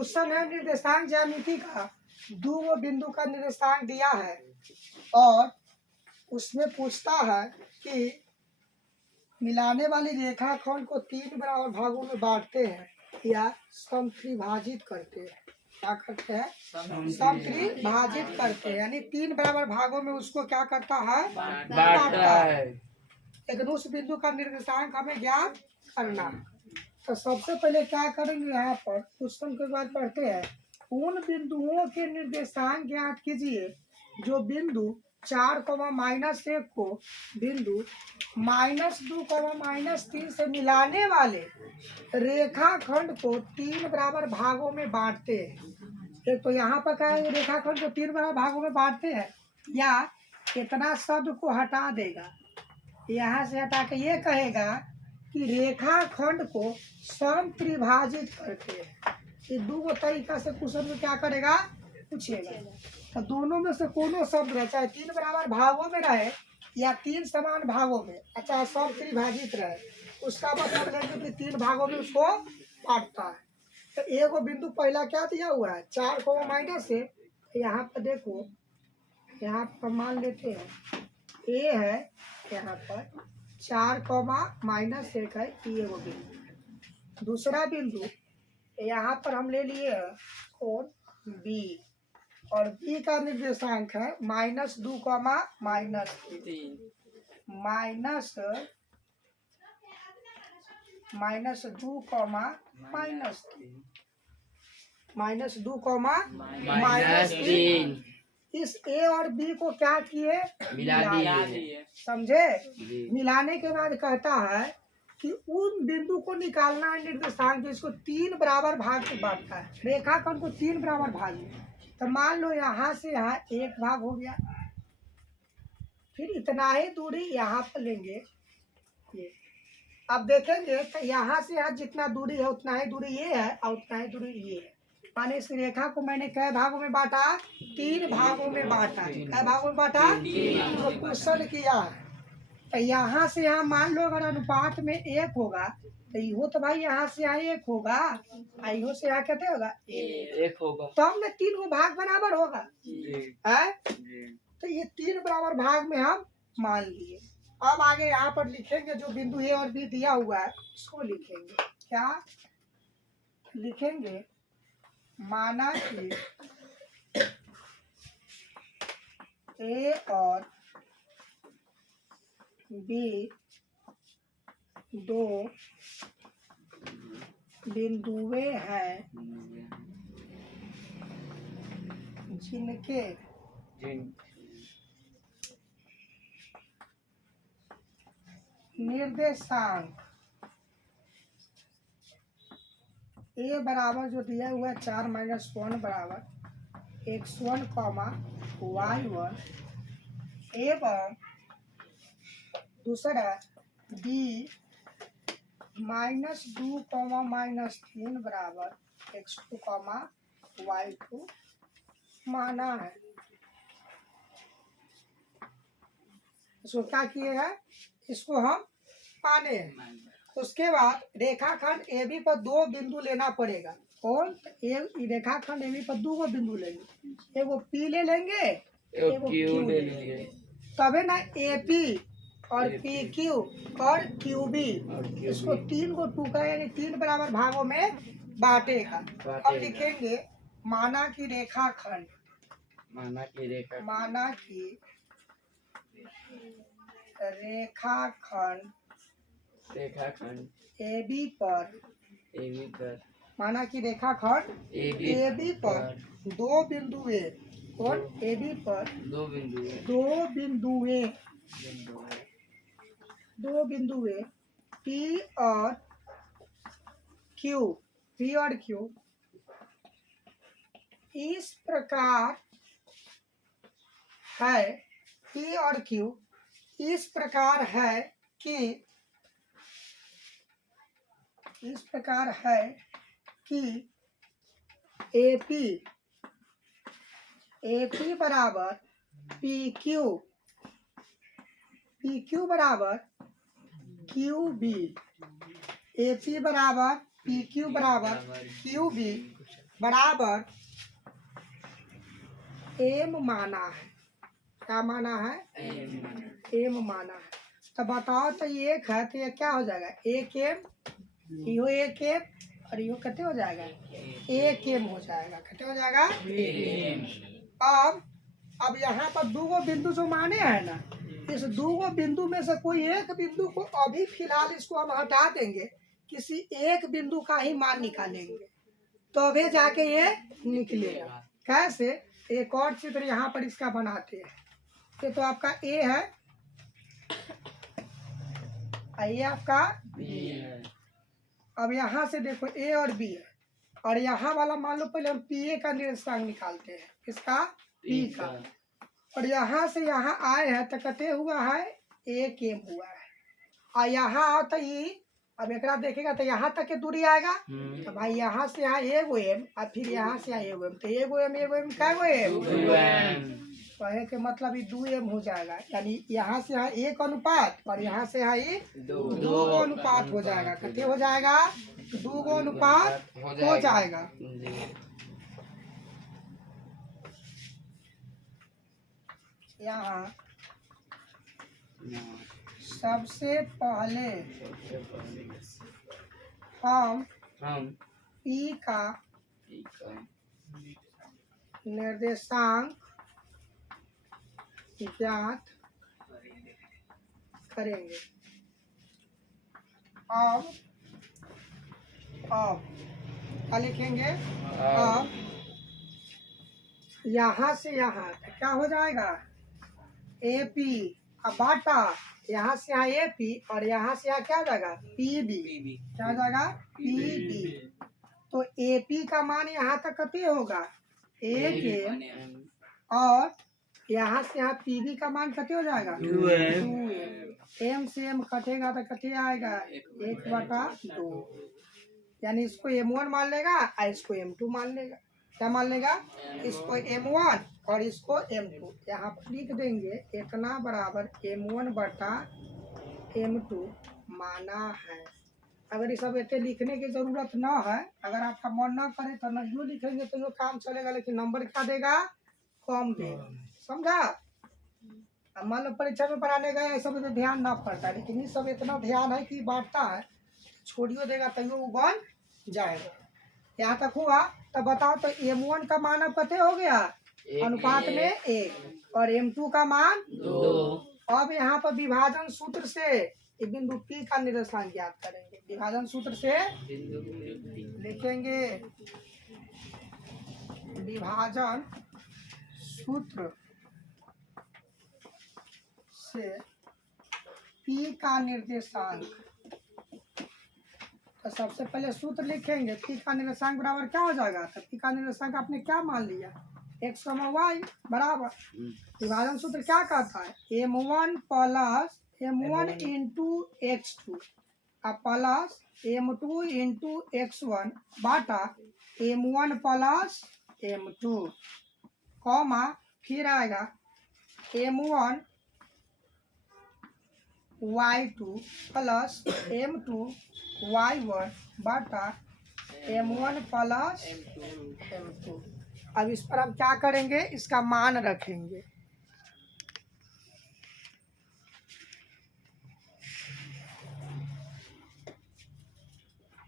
Question है निर्देशांक ज्यामिति का, दो बिंदु का निर्देशांक दिया है और उसमें पूछता है कि मिलाने वाली रेखाखंड को तीन बराबर भागों में बांटते हैं या समत्रिभाजित करते हैं। क्या करते हैं? समत्रिभाजित करते हैं, यानी तीन बराबर भागों में उसको क्या करता है? बांटता है। लेकिन उस बिंदु का निर्देशांक हमें ज्ञात करना है। तो सबसे पहले क्या करेंगे, यहाँ पर क्वेश्चन के बाद पढ़ते हैं, उन बिंदुओं के निर्देशांक ज्ञात कीजिए जो बिंदु 4,-1 को बिंदु -2,-3 से मिलाने वाले रेखाखंड को तीन बराबर भागों में बांटते हैं। एक तो यहाँ पर क्या है, रेखाखंड को तीन बराबर भागों में बांटते हैं, या इतना शब्द को हटा देगा, यहाँ से हटा के ये कहेगा कि रेखाखंड को समत्रिभाजित करते हैं। ये दो तरीका से क्वेश्चन में क्या करेगा, पूछेगा। तो दोनों में से कोनो शब्द रहे, चाहे तीन बराबर भागों में रहे या तीन समान भागों में, अच्छा समत्रिभाजित रहे, उसका मतलब लेंगे कि तीन भागों में उसको बांटता है। तो एगो बिंदु पहला क्या दिया हुआ है, 4,-। से यहाँ पर देखो, यहाँ पर मान लेते हैं ए है, यहाँ पर 4,-1 है, ये वो बिंदु। दूसरा बिंदु यहाँ पर हम ले लिए और बी, और बी का निर्देशांक है -2, -3 -2,-3। इस ए और बी को क्या किए, मिला दिए। समझे? मिलाने के बाद कहता है कि उन बिंदु को निकालना है निर्देशांक जिसको तीन बराबर भाग में बांटता है। रेखाखंड को तीन बराबर भाग में, तो मान लो यहाँ से यहाँ एक भाग हो गया, फिर इतना ही दूरी यहाँ पर लेंगे ये। अब देखेंगे तो यहाँ से यहाँ जितना दूरी है उतना ही दूरी ये है और उतना ही दूरी ये है। माने इस रेखा को मैंने कै भागों में बांटा, तीन भागों में बांटा। कै भागों में बांटा, जो क्वेश्चन किया है। तो यहाँ से यहाँ मान लो अगर अनुपात में 1 होगा तो इहो तो भाई यहाँ से यहाँ 1 होगा, इहो से यहाँ कहते होगा 1 होगा, तब में तीन को भाग बराबर होगा है। तो ये तीन बराबर भाग में हम मान लिए। अब आगे यहाँ पर लिखेंगे जो बिंदु ए और बी दिया हुआ है उसको लिखेंगे। क्या लिखेंगे, माना कि ए और बी दो बिंदुए हैं जिनके निर्देशांक ए बराबर जो दिया हुआ है 4-1 बराबर x1, y1 एवं दूसरा बी -2, -3 बराबर x2, y2 माना है। इसको क्या किएगा, इसको हम माने हैं। उसके बाद रेखाखंड ए बी पर दो बिंदु लेना पड़ेगा। कौन? रेखाखंड ए बी पर दो बिंदु लेंगे, एगो पी ले लेंगे, एगो क्यू ले लेंगे, तबे ना ए पी और पी क्यू और क्यू बी, इसको तीन को टुकड़ा यानी तीन बराबर भागों में बांटेगा। अब लिखेंगे माना कि रेखाखंड ए बी पर माना कि रेखाखंड ए बी पर दो बिंदुए, और ए बी पर दो बिंदुए पी और क्यू इस प्रकार है, पी और क्यू इस प्रकार है कि AP बराबर PQ बराबर QB, AP बराबर PQ बराबर QB बराबर एम माना है। क्या माना है? एम माना है। तो बताओ, तो ये एक है तो ये क्या हो जाएगा? एक एम, यो एक एम और यो कितने हो जाएगा? एक एम हो जाएगा। कितने हो जाएगा? अब यहाँ पर दो गो बिंदु जो माने हैं ना, इस दो गो बिंदु में से कोई एक बिंदु को अभी फिलहाल इसको हम हटा देंगे, किसी एक बिंदु का ही मान निकालेंगे तो अभी जाके ये निकलेगा। कैसे? एक और चित्र यहाँ पर इसका बनाते हैं। ये तो आपका ए है, ये आपका बी है। अब यहाँ से देखो ए और बी है, और यहाँ वाला मान लो पहले हम पी ए का निर्देशांक निकालते हैं। किसका? पी का। और यहाँ से यहाँ आए हैं तो कते हुआ है? एक एम हुआ है। और यहाँ आओ तो ये अब एक देखेगा तो यहाँ तक की दूरी आएगा। तो भाई यहाँ से यहाँ एगो एम और फिर यहाँ से यहाँ एगो एम, तो एगो एम क्या गो एम? कहे के मतलब ये 2 एम हो जाएगा। यानी यहाँ से यहाँ एक अनुपात और यहाँ से यहाँ ये 2 अनुपात हो जाएगा। कितने हो जाएगा? 2 अनुपात हो जाएगा। यहाँ सबसे पहले हम पी का निर्देशांक ज्ञात करेंगे। अब क्या लिखेंगे? अब यहाँ से यहाँ क्या हो जाएगा? A P. अब बाटा यहाँ से यहाँ ए पी और यहाँ से यहाँ क्या हो जाएगा? P B. क्या हो जाएगा? P B. तो ए पी का मान यहाँ तक कितने होगा? एक एम, और यहाँ से यहाँ पी बी का मान कितने हो जाएगा? 2 एम। एम से एम कटेगा तो कितने आएगा? 1/2। यानी इसको M1 मान लेगा और इसको M2 मान लेगा। क्या मान लेगा? इसको M1 और इसको M2। यहाँ पर लिख देंगे इतना बराबर M1/M2 माना है। अगर ये सब इतने लिखने की जरूरत ना है, अगर आपका मन ना करे तो नहीं लिखेंगे तो ये काम चलेगा, लेकिन नंबर क्या देगा? कम देगा। समझा? अब मान लो परीक्षा में पढ़ाने गए सब में ध्यान ना पड़ता है, लेकिन ये सब इतना ध्यान है कि बांटता है, छोड़ियो देगा तो वो बन जाएगा। यहाँ तक हुआ। तो बताओ, तो M1 का मान अब कितने हो गया? अनुपात में 1 और M2 का मान 2। अब यहाँ पर विभाजन सूत्र से बिंदु P का निर्देशांक ज्ञात करेंगे। विभाजन सूत्र से लिखेंगे, विभाजन सूत्र से P का निर्देशांक। तो सबसे पहले सूत्र लिखेंगे, P का निर्देशांक बराबर क्या हो जाएगा? तो P का निर्देशांक आपने क्या मान लिया? x, y बराबर। विभाजन सूत्र क्या कहता है? M1 plus M1 into x2 plus M2 into x1 बाटा M1 प्लस M2, कॉमा फिर आएगा M1 y2 plus M2 y1 बाटा M1 प्लस M2। अब इस पर हम क्या करेंगे? इसका मान रखेंगे।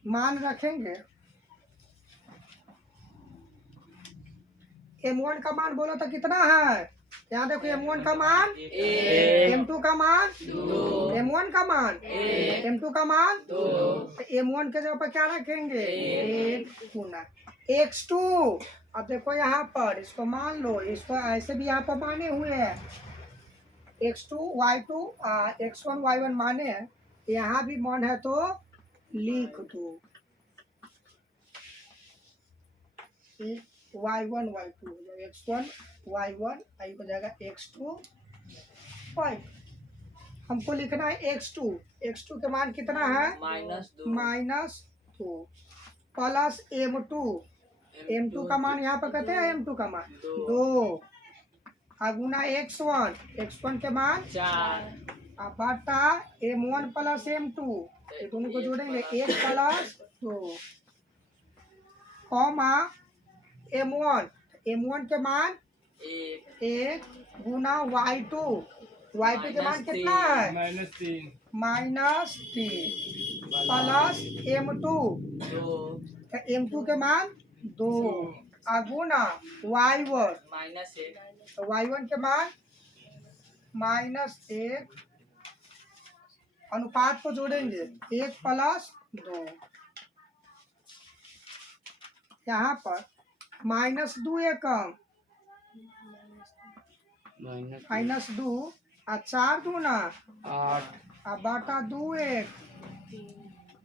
मान रखेंगे। M1 का मान बोलो तो कितना है? यहाँ देखो, M1 का मान M2 का मान M1 का मान M2 का मान 2। तो M1 के जगह पर क्या रखेंगे? 1 गुना x2। अब देखो यहाँ पर इसको मान लो, इसको ऐसे भी यहाँ पर माने हुए हैं, x2 y2 x1 y1 माने हैं। यहाँ भी मान है तो लिख दो, y1 y2 हो जाएगा, x1 y1 आई हो जाएगा x2 y। हमको लिखना है x2 के मान कितना है? -2 प्लस M2 का मान यहाँ पर कहते हैं M2 का मान 2 गुना x1 के मान 4 बाटा M1 प्लस M2, ये दोनों को जोड़ेंगे 1 प्लस 2, कॉमा M1, M1 के मान 1 गुना Y2, Y2 के मान कितना है -3 प्लस M2, M2 के मान 2 गुना Y1, तो Y1 के मान -1, अनुपात को जोड़ेंगे 1 प्लस 2, यहाँ पर -2 एकम -2 और 4 दूना 8 और बटा 2 1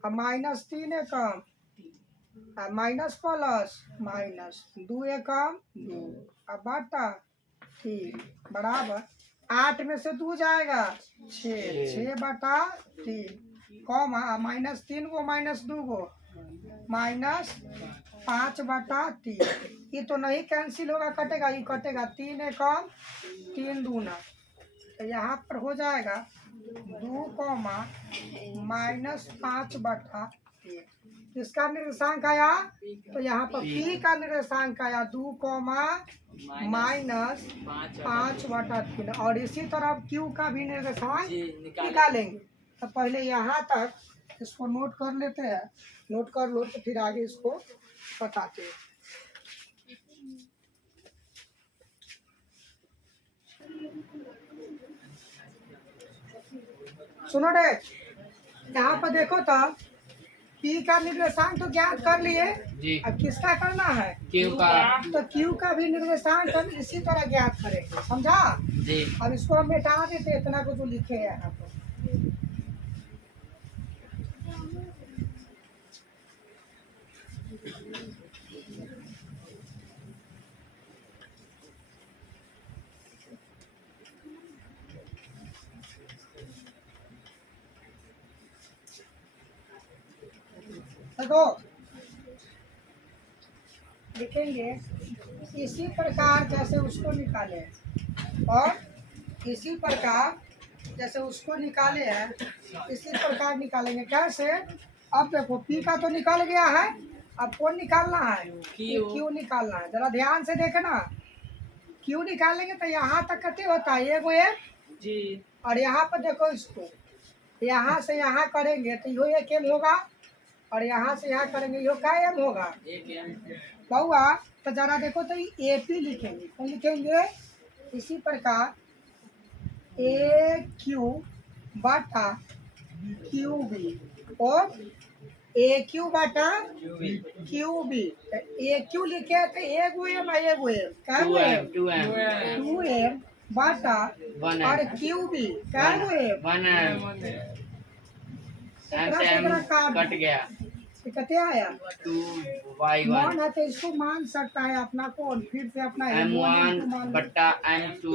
और -3 एकम और माइनस प्लस माइनस 2 एकम 2 और बटा 3 बराबर 8 में से 2 जाएगा 6 बटा 3 कॉमा -3 को -2 को -5 बटा 3, ये तो नहीं कैंसिल होगा, कटेगा, ये कटेगा 3 एकम 3 दूना, तो यहाँ पर हो जाएगा 2 कॉमा -5 बटा 3, इसका निर्देशांक आया, तो यहाँ पर पी का निर्देशांक आया 2 कॉमा -5 बटा 3, और इसी तरह क्यू का भी निर्देशांक निकालेंगे। तो पहले यहाँ तक इसको नोट कर लेते हैं, नोट कर लो तो फिर आगे इसको बताते हैं। सुनो रे, यहाँ पर देखो तो पी का निर्देशांक तो ज्ञात कर लिए जी। अब किसका करना है? क्यू का। तो क्यू का भी निर्देशांक हम इसी तरह ज्ञात करेंगे, समझा जी। अब इसको हम मिटा देते, इतना को जो लिखे हैं यहाँ पर। देखो लिखेंगे इसी प्रकार जैसे उसको निकाले, और इसी प्रकार जैसे उसको निकाले हैं इसी प्रकार निकालेंगे। कैसे? अब देखो पी का तो निकल गया है, अब कौन निकालना है? क्यू निकालना है। जरा ध्यान से देखना, क्यू निकालेंगे तो यहाँ तक कितने होता है? एगो एक जी, और यहाँ पर देखो इसको यहाँ से यहाँ करेंगे तो यो एक एम होगा, और यहाँ से यहाँ करेंगे यो क्या एम होगा? बहुआ। तो जरा देखो तो ए पी लिखेंगे, कौन लिखेंगे? इसी प्रकार ए क्यू बटा क्यू बी और ए क्यू बटा क्यू बी। ए क्यू लिखे तो एगो एम क्या 2m बटा और क्यू बी क्या कट गया, कितने आया? 2y1 मान है तो इसको मान सकता है अपना कौन, फिर से अपना m1 बटा m2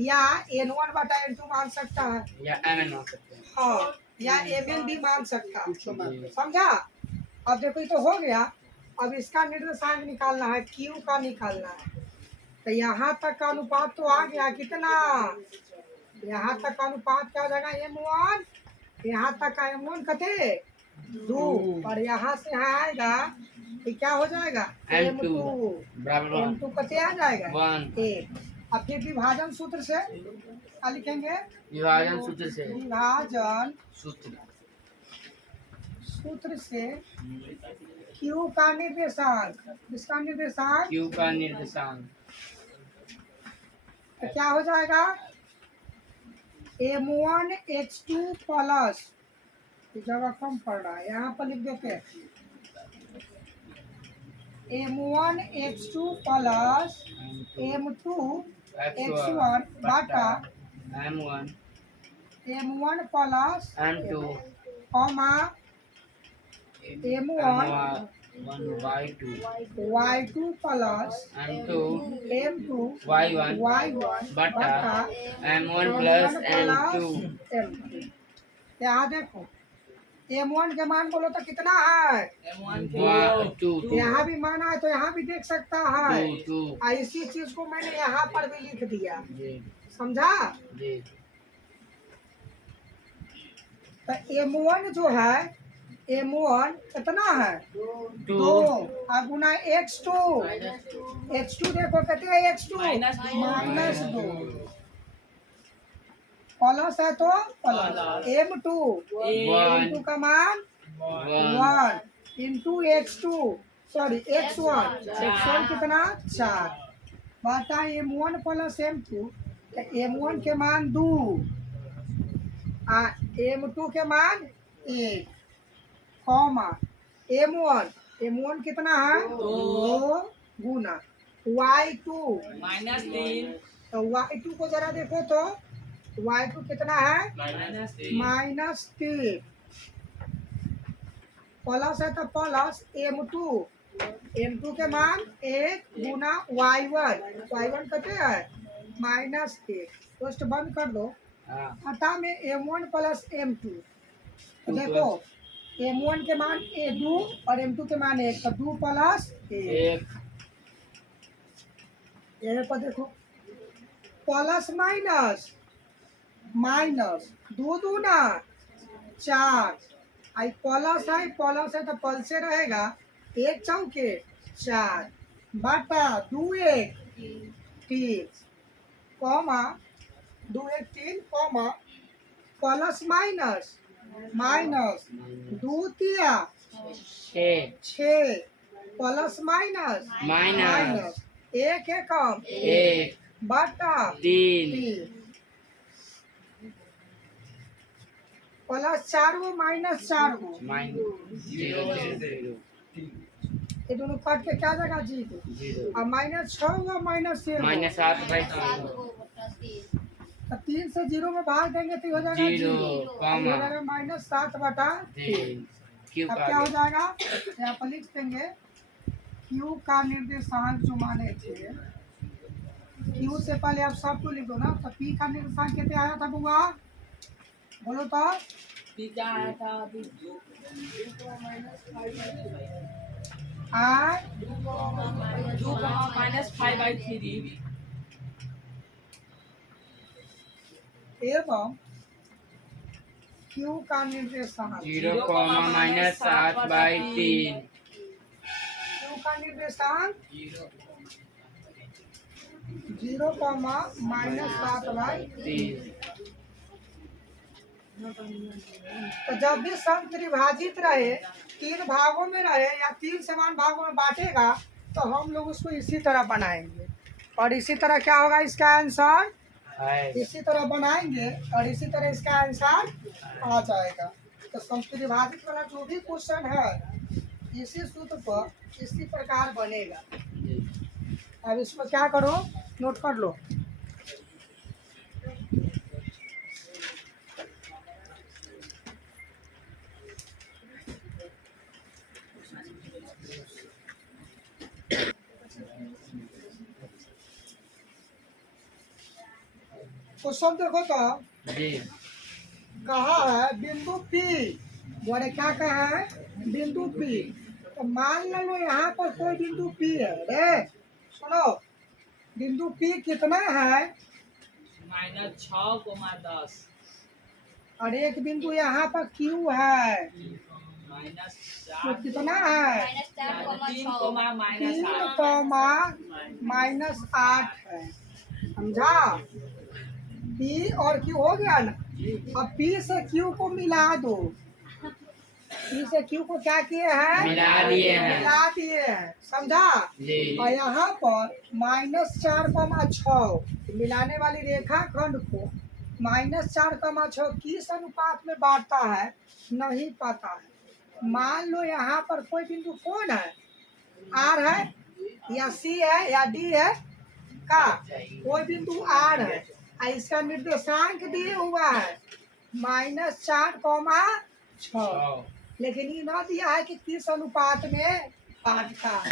या n1 बटा n2 मान सकता है, या mn मान सकता है, हाँ, या mn भी मान सकता है, समझा? अब देखो ये तो हो गया, अब इसका निर्देशांक निकालना है, क्यू का निकालना है। तो यहाँ तक का अनुपात तो आ गया, कितना? यहाँ तक का अनुपात क्या हो जाएगा? m1, यहाँ तक का m1 कते 2, और यहाँ से यहाँ आएगा तो क्या हो जाएगा? m2 कते आ जाएगा 1। अब फिर विभाजन सूत्र से क्या लिखेंगे? विभाजन सूत्र से, विभाजन सूत्र से क्यू का निर्देशांक, किसका निर्देशांक? क्यू का निर्देशांक, तो क्या हो जाएगा? m1 x2 प्लस, जगह कम पड़ रहा है यहाँ पर लिख देते हैं, m1 x2 plus m2 x1 बटा m1 plus m2 comma m1 y2 plus m2 y1 बटा m1 प्लस m2। यहाँ देखो m1 के मान बोलो तो कितना है? m1 यहाँ भी मान है तो यहाँ भी देख सकता है, इसी चीज को मैंने यहाँ पर भी लिख दिया, समझा? तो m1 जो है M1 कितना है 2 और गुना x2 देखो कहते हैं x2 -2 प्लस है तो प्लस M2 का मान 1 इंटू x1 कितना 4 बटा M1 प्लस M2 तो M1 के मान 2 M2 के मान 1 कॉमा M1 कितना है 2 गुना y2 -3 तो y2 को जरा देखो तो y2 कितना है -3 प्लस है तो प्लस M2 के मान 1 गुना y1 कितने है -1 पोस्ट बंद कर दो अतः में M1 प्लस M2 देखो M1 के मान 2 और M2 के मान 1 तो 2 प्लस 1 यहाँ पर देखो प्लस माइनस 2 दूना 4 आई प्लस है तो पल से रहेगा 1 चौके 4 बटा 2 1 3 कॉमा 2 1 3 कॉमा प्लस माइनस 2 तिया 6 प्लस माइनस 1 एकम 1 बटा 3 प्लस 4 गो माइनस 4 गो 0 ये दोनों काट के क्या जाएगा 0 और माइनस 6 गो माइनस 6 -8/3 तो 3 से 0 में भाग देंगे तो हो जाएगा 0 कॉमा -7/3 क्यों अब क्या हो जाएगा यहाँ पर लिख देंगे Q का निर्देशांक जो माने थे Q से पहले आप सबको लिख दो ना तो P का निर्देशांक कितने आया था बुआ बोलो तो पिज्जा आया था अभी 2 -5/3 एवं Q का निर्देशांक 0, -8/3 Q का निर्देशांक 0, -7/3 तो जब भी सम त्रिभाजित रहे 3 भागों में रहे या 3 समान भागों में बांटेगा तो हम लोग उसको इसी तरह बनाएंगे और इसी तरह क्या होगा इसका आंसर इसी तरह बनाएंगे और इसी तरह इसका आंसर आ जाएगा। तो सम त्रिभाजित वाला जो भी क्वेश्चन है इसी सूत्र पर इसी प्रकार बनेगा। अब इसको क्या करो नोट कर लो। क्वेश्चन देखो तो कहा है बिंदु P बोले क्या कहा है बिंदु P तो मान लो यहाँ पर कोई बिंदु P है रे सुनो बिंदु P कितना है -6,10 और एक बिंदु यहाँ पर Q है तो -4 कितना है 3,-8 है समझा P और Q हो गया ना। अब P से Q को मिला दो P से Q को क्या किए हैं मिला दिए हैं समझा। और यहाँ पर -4,6 मिलाने वाली रेखा खंड को -4,6 किस अनुपात में बांटता है नहीं पता है। मान लो यहाँ पर कोई बिंदु कौन है R है या C है या D है का कोई बिंदु R है इसका निर्देशांक दिए हुआ है -4,6 लेकिन ये ना दिया है कि किस अनुपात में बांटता है।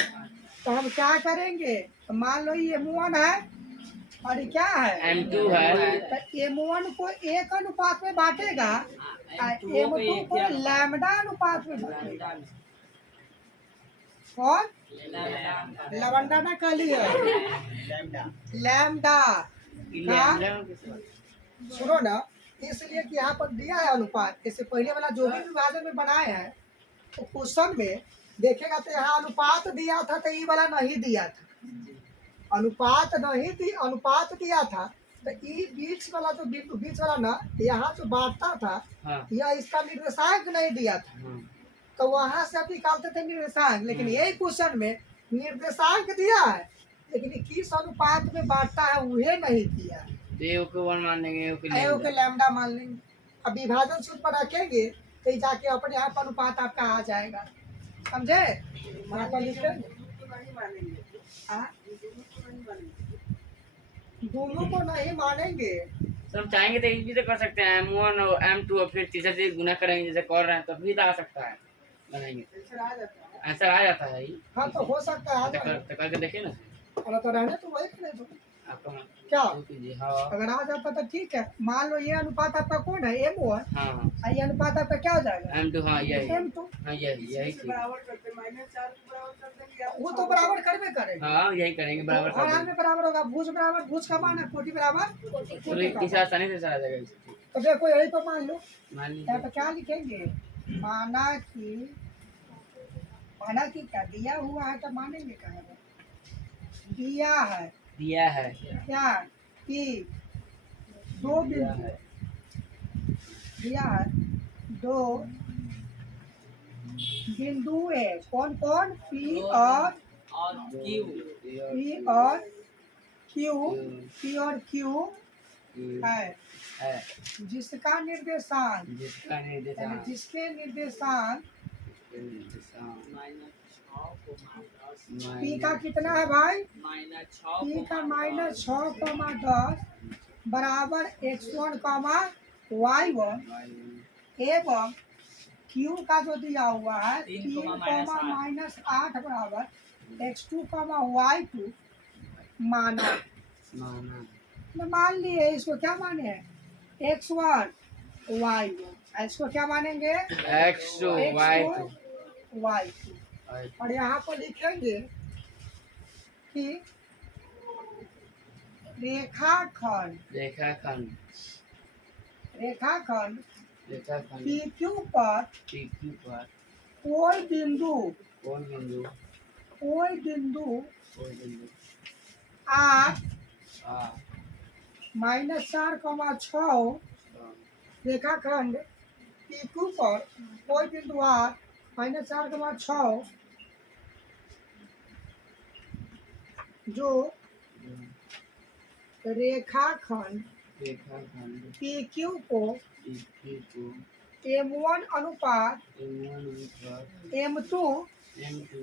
तो हम क्या करेंगे तो मान लो ये M1 है और ये क्या है M2 है तो M1 को 1 अनुपात में बांटेगा M2 को लैम्डा अनुपात में बांटेगा। कौन लवंडा ना काली है लैम्डा सुनो ना इसलिए कि यहाँ पर दिया है अनुपात इससे पहले वाला जो भी विभाजन में बनाए हैं तो क्वेश्चन में देखेगा तो यहाँ अनुपात दिया था तो ये वाला नहीं दिया था, अनुपात दिया था तो ये बीच वाला जो बिंदु बीच वाला ना यहाँ जो बांटता था हाँ या इसका निर्देशांक नहीं दिया था, हाँ तो वहां से आप निकालते थे निर्देशांक। लेकिन यही क्वेश्चन में निर्देशांक दिया है लेकिन ये किस अनुपात में बांटता है वह नहीं दिया है। तो ए को 1 मान लेंगे ए को आयो के लैम्डा मान लेंगे। अब विभाजन सूत्र पर रखेंगे तो ये जाके अपने आप अनुपात आपका आ जाएगा, समझे। यहाँ पर लिखेंगे हाँ? दोनों को नहीं मानेंगे। सब चाहेंगे तो ये भी तो कर सकते हैं M1 और M2 और फिर तीसरे से गुना करेंगे जैसे कर रहे हैं तो भी तो आ सकता है, बनाएंगे आंसर आ जाता है ये। हाँ तो हो सकता है तो करके देखिए ना अगर तो रहने तो वही करें तो आपका मान क्या कीजिए। हाँ अगर आ जाता तो ठीक है। मान लो ये अनुपात आपका कौन है M1 हाँ और ये अनुपात आपका क्या हो जाएगा M2 हाँ यही M2। हाँ यही चीज वो तो बराबर करबे करेगा। हाँ यही करेंगे बराबर कर और देंगे में बराबर होगा भुज बराबर भुज का मान है कोटि बराबर तो इस आसानी से चला जाएगा इसे। तो देखो यही तो मान लो मान यहाँ लीजिए पे क्या लिखेंगे माना कि क्या दिया हुआ है तो मानेंगे क्या दिया है दिया है क्या कि दो दिया बिंदु है दिया है दो बिंदु है कौन कौन P और क्यू P और Q है है जिसका निर्देशांक जिसका यानी निर्देशांक जिसके निर्देशांक P का कितना है भाई P का -6,10 बराबर x1, y1 एवं Q का जो दिया हुआ है 3,-8 बराबर x2, y2 माना। माना तो मान लिए इसको क्या माने हैं x1 y1 इसको क्या मानेंगे X2 Y2 y2 और यहाँ पर लिखेंगे कि रेखाखंड रेखाखंड रेखाखंड रेखाखंड PQ पर PQ पर कोई बिंदु कौन बिंदु कोई बिंदु R आ -4,6 रेखाखंड PQ पर कोई बिंदु R -4,6 जो रेखाखंड रेखाखंड PQ को PQ को M1 अनुपात M1 अनुपात M2 M2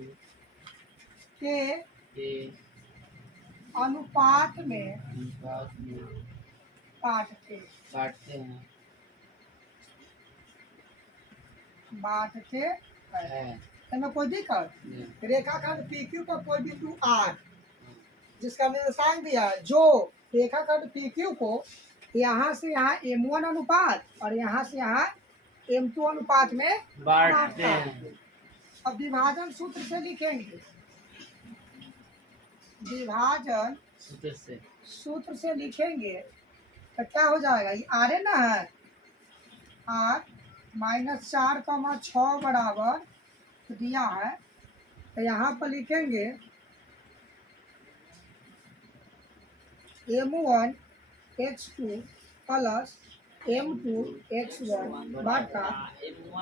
के के अनुपात में अनुपात में बांटते हैं इसमें कोई दिक्कत रेखाखंड PQ पर कोई बिंदु R जिसका निर्देशांक दिया है जो रेखाखंड PQ को यहाँ से यहाँ M1 अनुपात और यहाँ से यहाँ M2 अनुपात में बांटते बांटता है। हैं। अब विभाजन सूत्र से लिखेंगे विभाजन सूत्र से लिखेंगे तो क्या हो जाएगा ये R है ना है R -4,6 बराबर दिया है तो यहाँ पर लिखेंगे M1 x2 plus M2 x1 बटा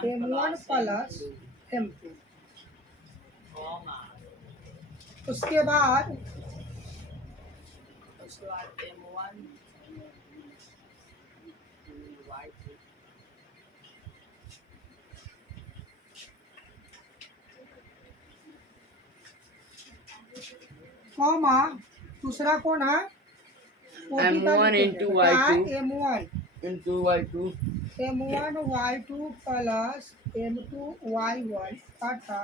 M1 प्लस M2। उसके बाद M1 Y2 कॉमा दूसरा कौन है M1 into Y2 M1 into Y2 M1 Y2 plus M2 Y1 बटा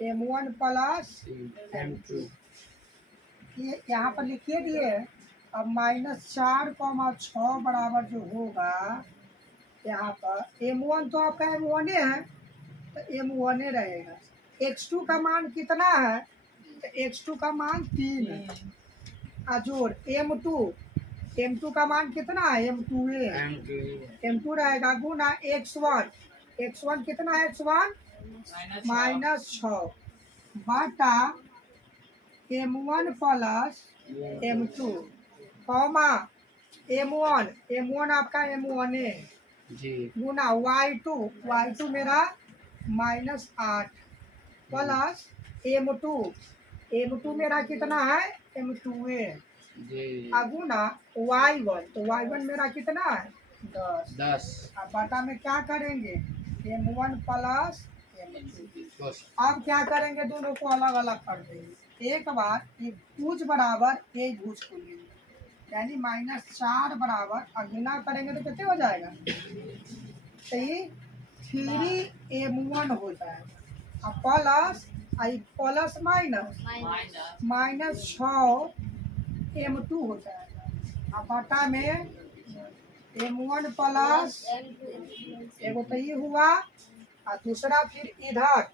M1 प्लस M2 ये यहाँ पर लिखिए दिए अब -4,6 बराबर जो होगा यहाँ पर M1 तो आपका M1 है तो M1 रहेगा। x2 का मान कितना है तो x2 का मान 3 है जोड़ M2 का मान कितना है M2 M2 M2 रहेगा गुना x1 x1 कितना है, x1 माइनस माइनस 6 बटा m1 plus m2 comma m1 आपका m1 है जी गुना y2 मेरा -8 प्लस m2 मेरा कितना है, m2 है जी गुना y1 तो y1 मेरा कितना है 10। 10 अब बटा में क्या करेंगे m1 प्लस m2। बस अब क्या करेंगे, दोनों को अलग अलग कर देंगे, एक बार एक भुज बराबर एक भुज को लेंगे, यानी -4 बराबर और गुना करेंगे तो कितने हो जाएगा, तो ये 3m1 हो जाएगा और प्लस प्लस माइनस 6m2 हो जाएगा और बटा में m1 प्लस एगो तो ये हुआ और दूसरा फिर इधर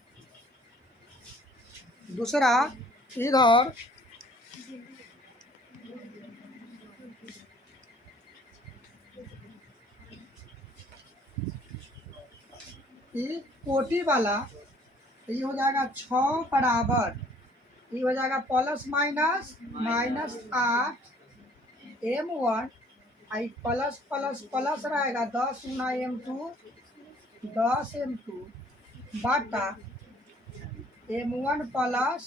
ये कोटी वाला तो ये हो जाएगा 6 बराबर, ये हो जाएगा प्लस माइनस 8 m1 आई प्लस प्लस प्लस रहेगा 10 गुना m2 बटा m1 प्लस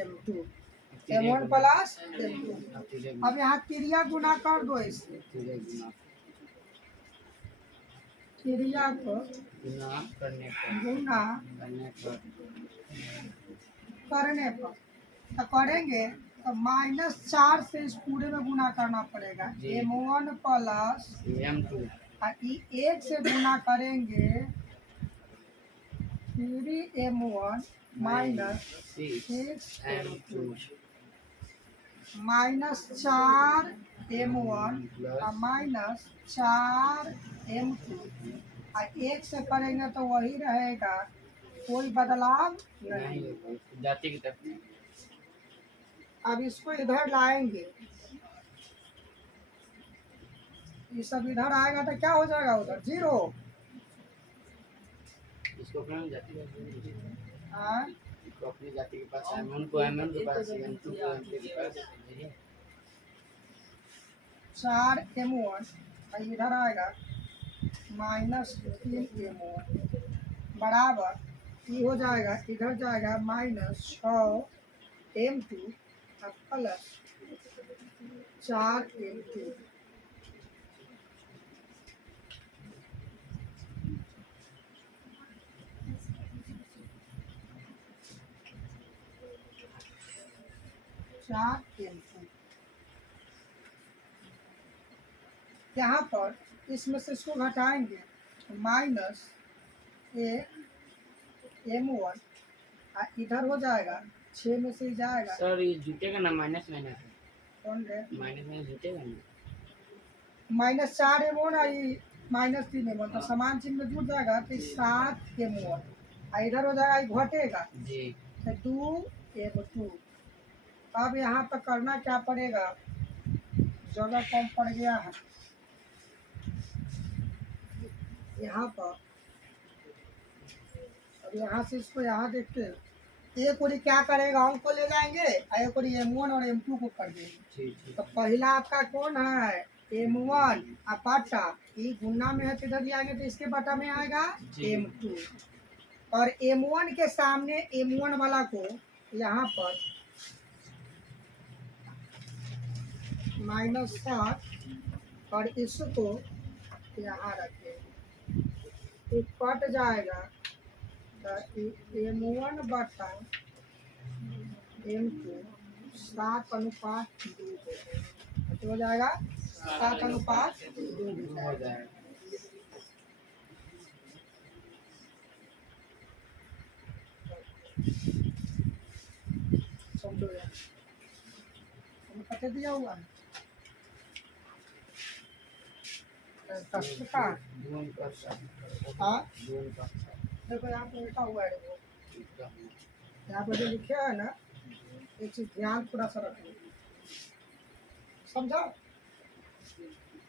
m2 अब यहाँ क्रिया गुना कर दो, इससे क्रिया को गुना करने गुना करने पर तो करेंगे तो -4 से इस पूरे में गुना करना पड़ेगा जी। m1 प्लस m2 और ये 1 से गुना करेंगे 3m1 माइनस 6m2 -4m1 और -4m2 और 1 से करेंगे तो वही रहेगा, कोई बदलाव नहीं। नहीं जाति की तरफ अब इसको इधर लाएंगे, ये सब इधर आएगा तो क्या हो जाएगा, उधर 0। इसको अपने जाति हाँ इसको अपनी जाति के पास m1 को m1 के पास m2 को m2 के पास 4m1 और इधर आएगा -3m1 बराबर ये हो जाएगा, इधर जाएगा -6m2 और प्लस 4m2 4m2 यहाँ पर इसमें से इसको घटाएंगे -1m1 और इधर हो जाएगा 6 में से ही जाएगा, सर ये जुटेगा ना माइनस कौन है माइनस जुटेगा ना -4m1 और -3m1 तो समान चिन्ह में जुड़ जाएगा तो 7m1 और इधर हो जाएगा, ये घटेगा जी तो 2m2। अब यहाँ पर करना क्या पड़ेगा, जगह कम पड़ गया है यहाँ पर। अब यहाँ से इसको यहाँ देखते हैं, एक ओरी क्या करेगा, अंक को ले जाएंगे और एक ओरी m1 और m2 को कर देंगे। ठीक तो पहला आपका कौन है m1 और बटा ये गुना में है तो इधर जाएंगे तो इसके बटा में आएगा जी। m2 और m1 के सामने m1 वाला को यहाँ पर -7 और इसको यहाँ रखें, ये कट जाएगा तो m1 बटा m2 7:2 हो जाएगा, 7:2 हो जाएगा समझो यार, हमें पता दिया हुआ है का दोन का साथ हाँ दोन का देखो यहाँ पे लिखा हुआ है, देखो साथ यहाँ पे जो लिखे है ना, एक चीज ध्यान थोड़ा सा रखना, समझा।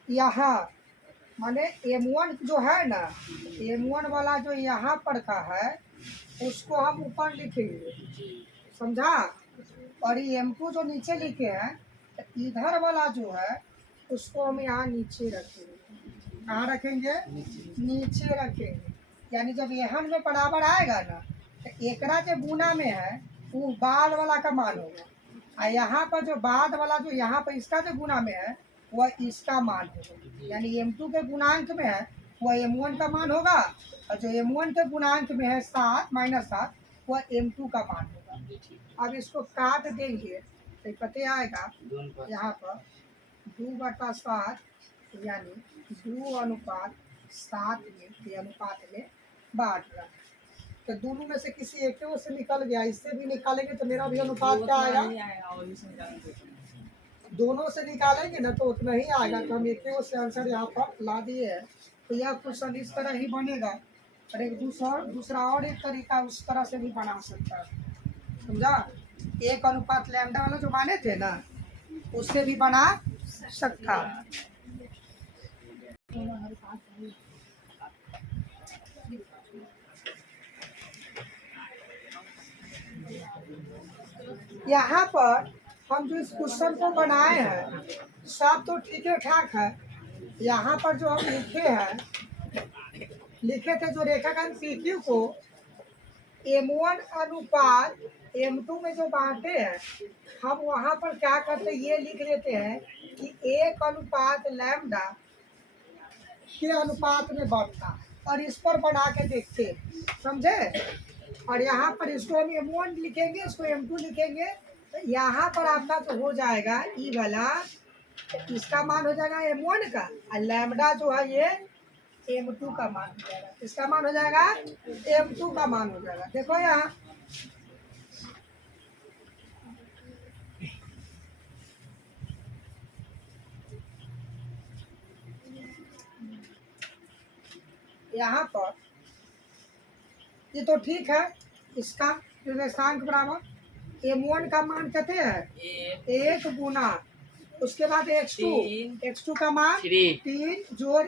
यहाँ माने M1 जो है ना, M1 वाला जो यहाँ पर का है उसको हम ऊपर लिखेंगे, समझा। और ये M2 जो नीचे लिखे हैं, तो इधर वाला जो है उसको हम यहाँ नीचे रखेंगे। कहाँ रखेंगे? नीचे रखेंगे। यानी जब एहन में बराबर आएगा ना, तो एकरा जो गुना में है वो बाद वाला का मान होगा, और यहाँ पर जो बाद वाला जो यहाँ पर इसका जो गुना में है वह इसका मान होगा। यानी M2 के गुणांक में है वह M1 का मान होगा, और जो M1 के गुणांक में है 7 -7 वह M2 का मान होगा। अब इसको काट देंगे तो पते आएगा यहाँ पर 2/7 यानी 2:7 में अनुपात में बांट रहा है। तो दोनों में से किसी एक से निकल गया, इससे भी निकालेंगे तो मेरा भी अनुपात क्या आएगा? दोनों से निकालेंगे ना तो उतना ही आएगा। तो हम एक से आंसर यहाँ पर ला दिए हैं। तो यह क्वेश्चन इस तरह ही बनेगा, और एक दूसरा और एक तरीका उस तरह से भी बना सकता है, समझा। 1:λ वाला जो माने थे ना उससे भी बना सकता है। यहाँ पर हम जो इस क्वेश्चन को बनाए हैं सब तो ठीक ठाक है। यहाँ पर जो हम लिखे थे जो रेखाखंड PQ को M1 अनुपात M2 में जो बांटे हैं, हम वहाँ पर क्या करते हैं ये लिख लेते हैं कि 1:λ के अनुपात में बढ़ता है, और इस पर बना के देखते हैं, समझे। और यहाँ पर इसको हम M1 लिखेंगे, इसको M2 लिखेंगे, तो यहाँ पर आपका तो हो जाएगा ई वाला, इसका मान हो जाएगा M1 का, और लैम्डा जो है ये M2 का मान हो जाएगा। इसका मान हो जाएगा M2 का मान हो जाएगा। देखो यहाँ पर ये तो ठीक है, इसका निर्देशांक बराबर M1 का मान कहते हैं 1 गुना, उसके बाद x2 का मान 3 जोड़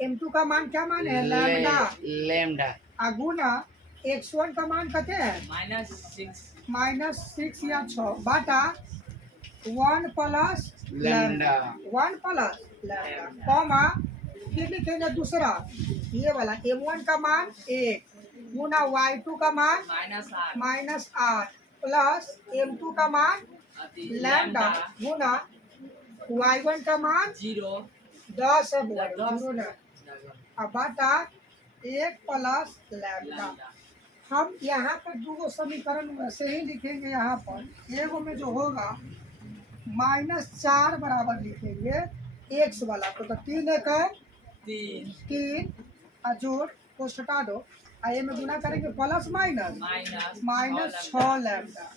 M2 का मान क्या मान है? लैम्डा। गुना x1 का मान कहते हैं -6 या 6 बाटा 1 plus lambda, 1 plus lambda, comma फिर लिखेंगे दूसरा ये वाला M1 का मान 1 गुना y2 का मान -8 प्लस M2 का मान लैम्डा गुना y1 का मान 10 है, अब बाटा 1 प्लस लैम्डा। हम यहाँ पर दो समीकरण वैसे ही लिखेंगे। यहाँ पर एगो में जो होगा -4 बराबर लिखेंगे x वाला को, तो 3 जोड़ को हटा दो, ये में गुना करेंगे प्लस माइनस 6 लैम्डा,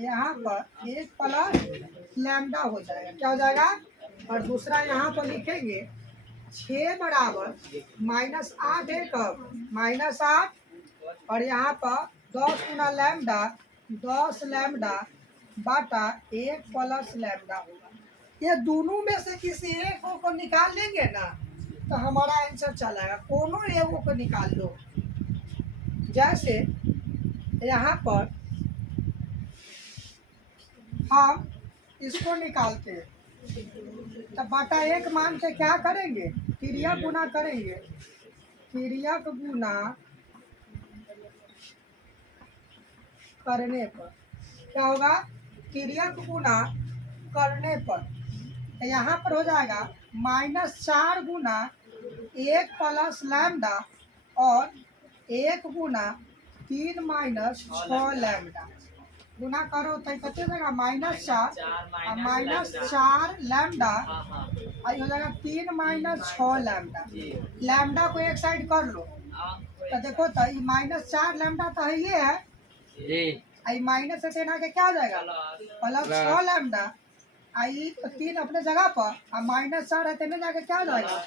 यहाँ पर 1 प्लस लैम्डा हो जाएगा। क्या हो जाएगा? और दूसरा यहाँ पर लिखेंगे 6 बराबर -8 है कब? -8, और यहाँ पर 10 गुना लैम्डा 10 लैम्डा बाटा 1 प्लस लैम्डा होगा। ये दोनों में से किसी एक को निकाल लेंगे ना तो हमारा आंसर चलाएगा। दोनों एगो को निकाल लो। जैसे यहाँ पर हम इसको निकालते हैं, तो बाटा 1 मान के क्या करेंगे? क्रिया गुना करेंगे। क्रिया को गुना करने पर क्या होगा? क्रिया को गुना करने पर यहाँ पर हो जाएगा -4 गुना 1 प्लस लैम्डा और 1 गुना 3 माइनस 6 लैम्डा गुना करो तो कितने देगा? -4 लैम्डा आई हो जाएगा 3 माइनस 6 लैम्डा। लैम्डा को एक साइड कर लो तो देखो तो -4 लैम्डा तो है ये है, आई माइनस से देना के क्या हो जाएगा? प्लस 6 लैम्डा आई 3 अपने जगह पर, और -4 है तेने जाके क्या हो जाएगा?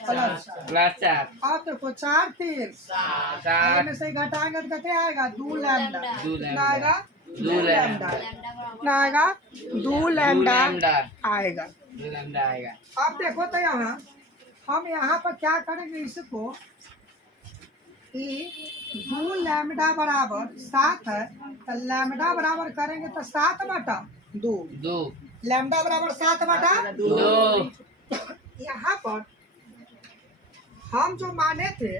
प्लस 4। अब देखो 4 3 में से घटाएंगे तो कितने आएगा? 2 लैम्डा। कितना आएगा? 2 लैम्डा। कितना आएगा? 2 लैम्डा आएगा। अब देखो तो यहाँ हम यहाँ पर क्या करेंगे इसको कि 2 लैम्डा बराबर 7 है, तो लैम्डा बराबर करेंगे तो 7 बटा 2, 2 लैम्डा बराबर 7 बटा 2। 2 यहाँ पर हम जो माने थे,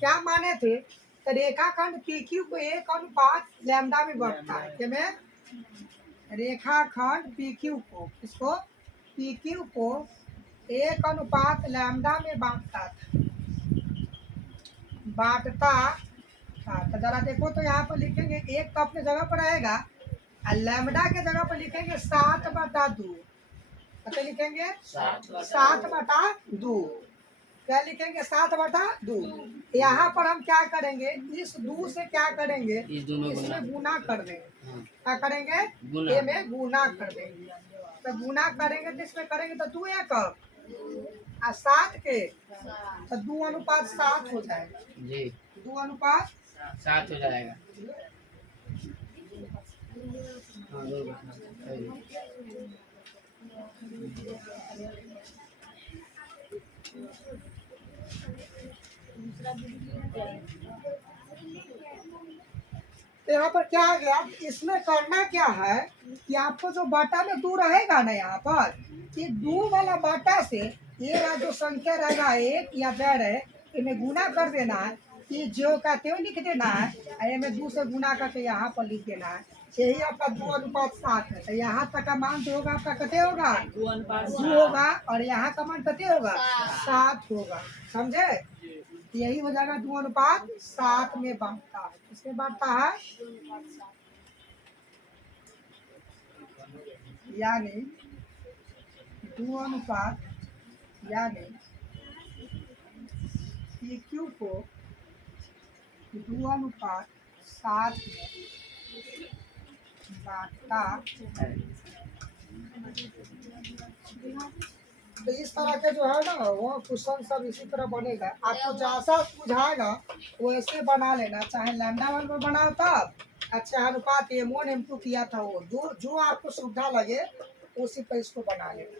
क्या माने थे, तो रेखाखंड PQ को 1 अनुपात लैम्डा में बढ़ता है। क्या में रेखाखंड PQ को, इसको PQ को 1 अनुपात लैम्डा में बांटता था। तो जरा देखो तो यहाँ पर लिखेंगे 1 तो अपने जगह पर रहेगा और लैम्डा के जगह पर लिखेंगे 7 बटा 2। तो लिखेंगे 7 बटा 2। क्या लिखेंगे 7 बटा 2। यहाँ पर हम क्या करेंगे, इस 2 से क्या करेंगे, इस दो में इसमें गुना कर देंगे। हाँ, क्या करेंगे, गुना। ए में गुना कर देंगे। तो गुना करेंगे तो इसमें करेंगे तो 2 1 और 7 के तो 2 अनुपात 7 हो जाएगा। जी 2 अनुपात 7 हो जाएगा। हाँ, सही। तो यहाँ पर क्या आ गया, इसमें करना क्या है कि आपको जो बाटा में 2 रहेगा ना, यहाँ पर ये 2 वाला बाटा से ये वाला जो संख्या रहेगा 1 या ज़ है, इन्हें गुना कर देना है। ये जो का त्यों लिख देना है और इनमें 2 से गुना करके यहाँ पर लिख देना है। यही आपका 2 अनुपात 7 है। तो यहाँ तक का मान जो होगा आपका कितने होगा, 2 होगा, और यहाँ का मान कितने होगा, 7 होगा। समझे, यही हो जाएगा 2 अनुपात 7 में बांटता है। किसमें बांटता है, यानी 2 अनुपात, यानी PQ को 2 अनुपात 7 में बांटता। तो इस तरह के जो है ना वो क्वेश्चन सब इसी तरह बनेगा। आपको जैसा बुझाएगा वैसे बना लेना, चाहे लैम्डा वन में बनाओ तब, अच्छा अनुपात M1 M2 किया था वो, जो आपको सुविधा लगे उसी पर इसको बना लेना।